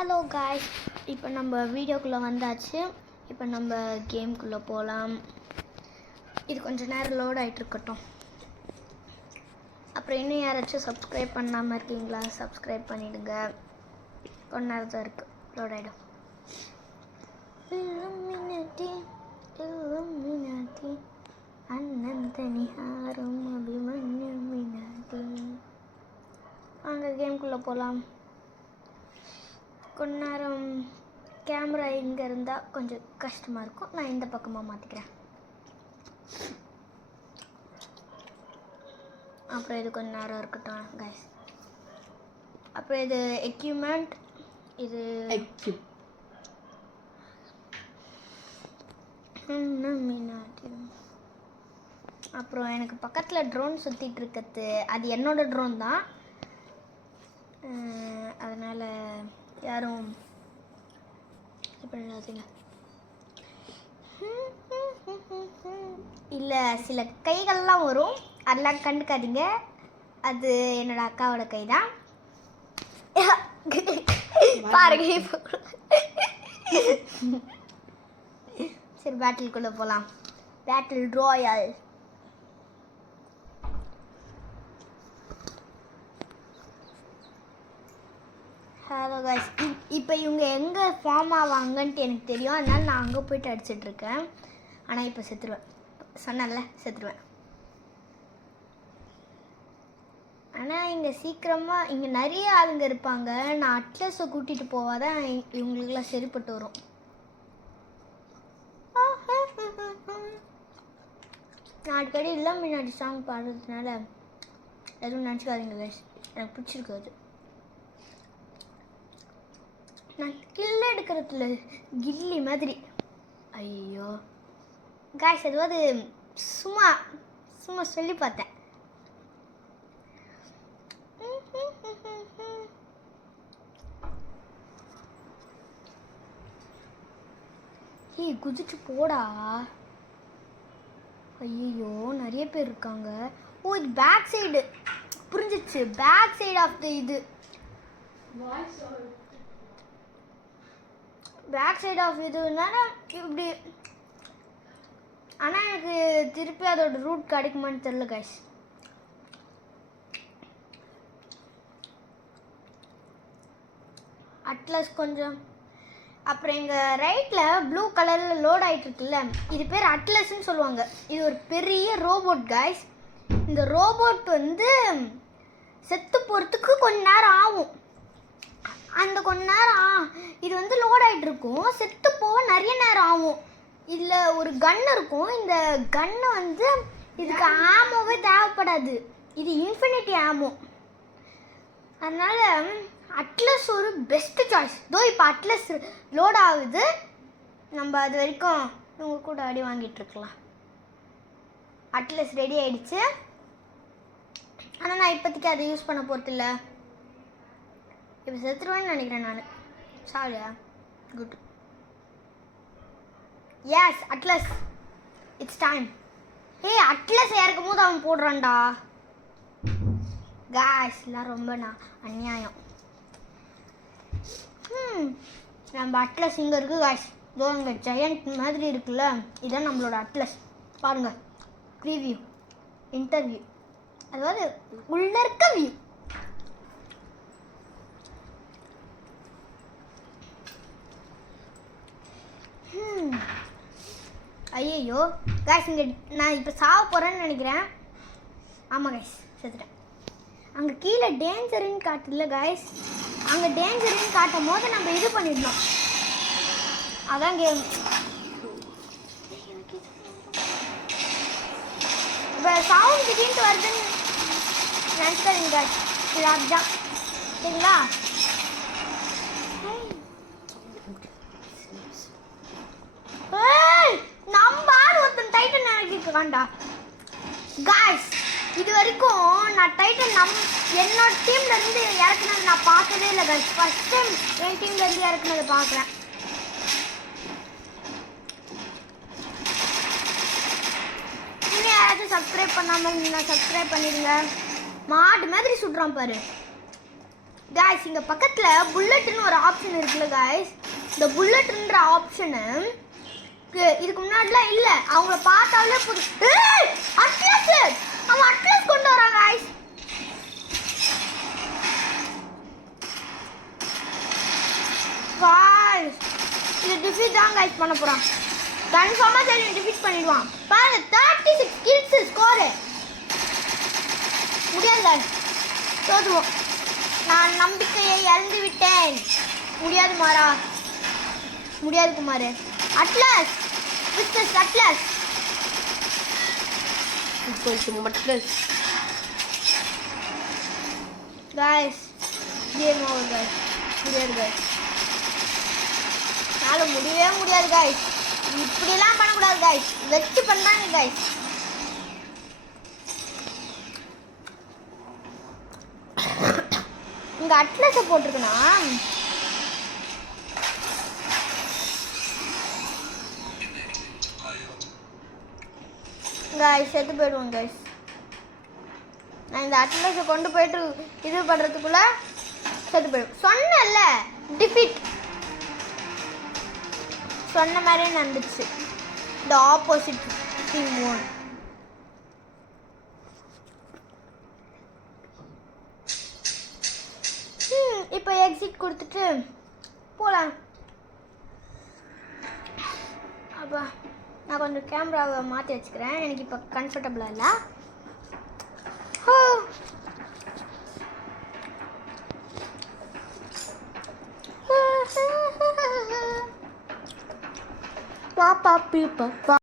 Hello guys, இப்போ நம்ம வீடியோக்குள்ளே வந்தாச்சு. இப்போ நம்ம கேம்குள்ளே போகலாம். இது கொஞ்சம் நேரம் லோட் ஆகிட்டு இருக்கட்டும். அப்புறம் இன்னும் யாராச்சும் சப்ஸ்கிரைப் பண்ணாமல் இருக்கீங்களா? சப்ஸ்கிரைப் பண்ணிவிடுங்க. கொஞ்ச நேரம் தான் இருக்குது, லோட் ஆகிடும். அண்ணன் ஹாரும் அபிமன்யு மினாதி. அங்கே கேம்குள்ளே போகலாம். கொஞ்ச நேரம் கேமரா இங்கே இருந்தால் கொஞ்சம் கஷ்டமாக இருக்கும். நான் இந்த பக்கமாக மாற்றிக்கிறேன். அப்புறம் இது கொஞ்ச நேரம் இருக்கட்டும் கைஸ். அப்புறம் இது எக்யூப்மெண்ட், இது அப்புறம் எனக்கு பக்கத்தில் ட்ரோன் சுற்றிட்டு இருக்கிறது அது என்னோட ட்ரோன் தான். அதனால் யாரும் இப்போ இல்லை, சில கைகள்லாம் வரும், அதெல்லாம் கண்டுக்காதீங்க. அது என்னோட அக்காவோட கை தான். பாருங்க. சரி, பேட்டிலுக்குள்ளே போகலாம். Battle Royal. ஹலோ காய்ஸ், இப்போ இவங்க எங்கே ஃபார்ம் ஆவாங்கன்ட்டு எனக்கு தெரியும். அதனால் நான் அங்கே போய்ட்டு அடிச்சிட்ருக்கேன். ஆனால் இப்போ செத்துருவேன். சொன்னேன்ல, செத்துருவேன். ஆனால் இங்கே சீக்கிரமாக இங்கே நிறைய ஆளுங்க இருப்பாங்க. நான் அட்லஸை கூட்டிகிட்டு போவாதான் இவங்களுக்குலாம் சரிப்பட்டு வரும். நான் அடிக்கடி இல்லை முன்னாடி சாங் பாடுறதுனால எதுவும் நினச்சிக்காதீங்க கைஸ், எனக்கு பிடிச்சிருக்காது. நான் கில்ல எடுக்கிறதுல கில்லி மாதிரி. ஐயோ காய்ஸ், அதுவாது சும்மா சும்மா சொல்லி பார்த்தேன். ஏய், குதிச்சு போடா. ஐயோ, நிறைய பேர் இருக்காங்க. ஓ, இது பேக் சைடு. புரிஞ்சிச்சு, பேக் சைடு ஆஃப் த இது பேக் சைடு ஆஃப் இதுனா இப்படி. ஆனால் எனக்கு திருப்பி அதோட ரூட் கிடைக்குமான்னு தெரியல கைஸ். அட்லஸ் கொஞ்சம். அப்புறம் எங்கள் ரைட்டில் ப்ளூ கலரில் லோட் ஆகிட்டு இருக்குல்ல, இது பேர் அட்லஸ்ன்னு சொல்லுவாங்க. இது ஒரு பெரிய ரோபோட் கைஸ். இந்த ரோபோட் வந்து செத்து போகிறதுக்கு கொஞ்ச நேரம் ஆகும். அந்த கொஞ்ச நேரம் இது வந்து லோட் ஆகிட்டு இருக்கும். செத்து போக நிறைய நேரம் ஆகும். இதில் ஒரு கன் இருக்கும். இந்த கன்னை வந்து இதுக்கு ஆமோவே தேவைப்படாது. இது இன்ஃபினிட்டி ஆமோ. அதனால் அட்லஸ் ஒரு பெஸ்ட்டு சாய்ஸ். இதோ இப்போ அட்லஸ் லோட் ஆகுது. நம்ம அது வரைக்கும் இவங்க கூட அடி வாங்கிட்டுருக்கலாம். அட்லஸ் ரெடி ஆகிடுச்சு. ஆனால் நான் இப்போதைக்கு அதை யூஸ் பண்ண போகிறதில்ல. இப்போ செத்துருவேன்னு நினைக்கிறேன் நான். சாரியா? Good. Yes Atlas, it's time. ஏய், அட்லஸ் இறக்கும் போது அவன் போடுறான்டா. காய்ஸ், எல்லாம் ரொம்ப அநியாயம். நம்ம அட்லஸ் இங்கே இருக்குது காய்ஸ். இதோ இங்கே ஜெயண்ட் மாதிரி இருக்குல்ல, இதுதான் நம்மளோட அட்லஸ். பாருங்கள், ப்ரீவியூ, இன்டர்வியூ, அதாவது உள்ள இருக்க வியூ. ஐயோ காய்ஸ், இங்கே நான் இப்போ சாவ போகிறேன்னு நினைக்கிறேன். ஆமாம் காய்ஸ், செத்துட்டேன். அங்கே கீழே டேஞ்சரின்னு காட்டுல காய்ஸ். அங்கே டேஞ்சரின்னு காட்டும் போது நம்ம இது பண்ணிடணும். அதான் கேம். இப்போ சவுண்ட் திடீர்னு வருதுன்னு நினச்சிக்காதீங்க காய்ஸ். இது அதுதான் சரிங்களா? டைட்டன் காய்ஸ், இது வரைக்கும் நான் டைட்டன் என்னோட டீம்ல இருந்து இறக்குனது நான் பார்த்ததே இல்லை காய்ஸ். ஃபர்ஸ்ட் டைம் என் டீம்ல இருந்து இறக்குனதை பார்க்குறேன். இன்னும் யாராச்சும் சப்ஸ்கிரைப் பண்ணாமல் இருந்தால் சப்ஸ்கிரைப் பண்ணிடுங்க. மாடு மாதிரி சுடுறான் பாரு. காய்ஸ் இங்கே பக்கத்தில் புல்லட்னு ஒரு ஆப்ஷன் இருக்குல்ல காய்ஸ், இந்த புல்லட்ன்ற ஆப்ஷனு இதுக்கு முன்னாடிலாம் இல்லை. அவங்கள பார்த்தாலே புது அட்லஸ், அவன் அட்லஸ் கொண்டு வரான் காய்ஸ். காய்ஸ் இது டிஃபீட் தான் காய்ஸ் பண்ண போகிறான். கன்ஃபார்மாக தெரியும் டிஃபீட் பண்ணிடுவான். பாருங்க 36 கில்ஸ் ஸ்கோரு. முடியாது காய்ஸ், தோற்றுவோம். நான் நம்பிக்கையை இழந்து விட்டேன். முடியாது மாறா, முடியாது Kumar. Atlas mister atlas atlas guys game over guys. முடியாது காய்ஸ், நாளை முடியவே முடியாது காய்ஸ். இப்படிலாம் பண்ணக்கூடாது காய்ஸ், வச்சு பண்ணுறாங்க காய்ஸ். இங்கே அட்லஸை போட்டிருக்குன்னா காய்ஸ் செத்து போயிடுவோம் காய்ஸ். நான் இந்த அட்லஸை கொண்டு போயிட்டு இது பண்ணுறதுக்குள்ள செத்து போயிடுவோம். சொன்னல டிஃபீட், சொன்ன மாதிரியே நடந்துச்சு. இந்த ஆப்போசிட் டீம் ஒன். இப்போ எக்ஸிட் கொடுத்துட்டு போகலாம். அப்பா நான் கொஞ்சம் கேமராவை மாற்றி வச்சுக்கிறேன், எனக்கு இப்போ கம்ஃபர்டபுளாக இல்லை. பாப்பா